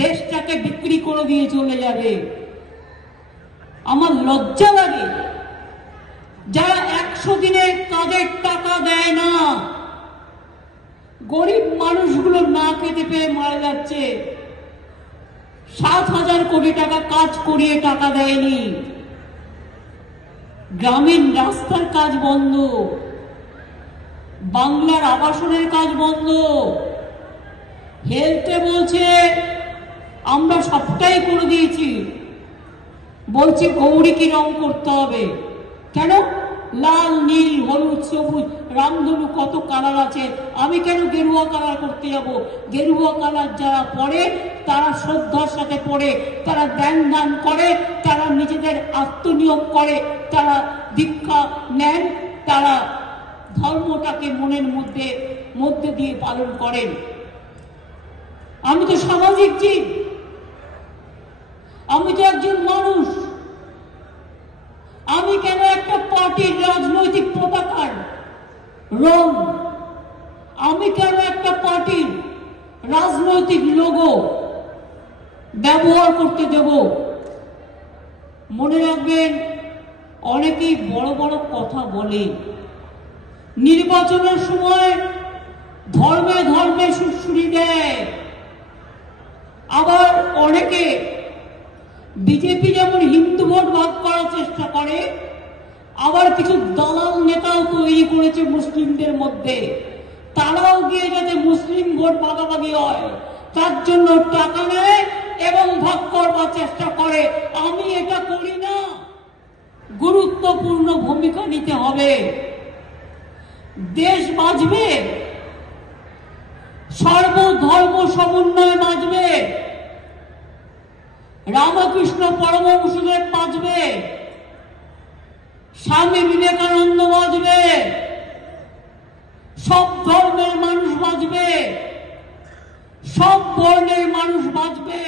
দেশটাকে বিক্রি করে দিয়ে চলে যাবে। আমার লজ্জা লাগে যারা 100 দিনের কাজের টাকা দেয় না, গরিব মানুষগুলো না খেতে পেয়ে মারা যাচ্ছে। 7,000 কোটি টাকা কাজ করিয়ে টাকা দেয়নি। গ্রামীণ রাস্তার কাজ বন্ধ, বাংলার আবাসনের কাজ বন্ধ, হেলথে বলছে আমরা সবটাই করে দিয়েছি, বলছে গৌরীকে রং করতে হবে। কেন? লাল, নীল, হলুদ, সবুজ, রামধনু কত কালার আছে, আমি কেন গেরুয়া কালার করতে যাব? গেরুয়া কালার যারা পরে তারা শ্রদ্ধার সাথে পড়ে, তারা ধ্যান ধান করে, তারা নিজেদের আত্মনিয়োগ করে, তারা দীক্ষা নেন, তারা ধর্মটাকে মনের মধ্যে দিয়ে পালন করেন। আমি তো সামাজিক জীব, আমি তো একজন মানুষ। আমি কেন একটা পার্টির রাজনৈতিক পতাকার রং, আমি কেন একটা পার্টির রাজনৈতিক লোগো ব্যবহার করতে দেব? মনে রাখবেন, অনেকেই বড় বড় কথা বলে, নির্বাচনের সময় ধর্মে ধর্মে সুড়সুড়ি দেয়। আবার অনেকে বিজেপি যেমন হিন্দু ভোট ভাগ করার চেষ্টা করে, আবার কিছু দালাল নেতাও তৈরি করেছে মুসলিমদের মধ্যে, তারাও গিয়ে যাতে মুসলিম ভোট ভাগাভাগি হয় তার জন্য টাকা নেয় এবং ভাগ করবার চেষ্টা করে। আমি এটা করি না। গুরুত্বপূর্ণ ভূমিকা নিতে হবে। দেশ বাঁচবে, সর্বধর্ম সমন্বয় বাঁচবে, রামকৃষ্ণ পরমহংসদেব বাঁচবে, স্বামী বিবেকানন্দ বাঁচবে, সব ধর্মের মানুষ বাঁচবে, সব বর্ণের মানুষ বাঁচবে।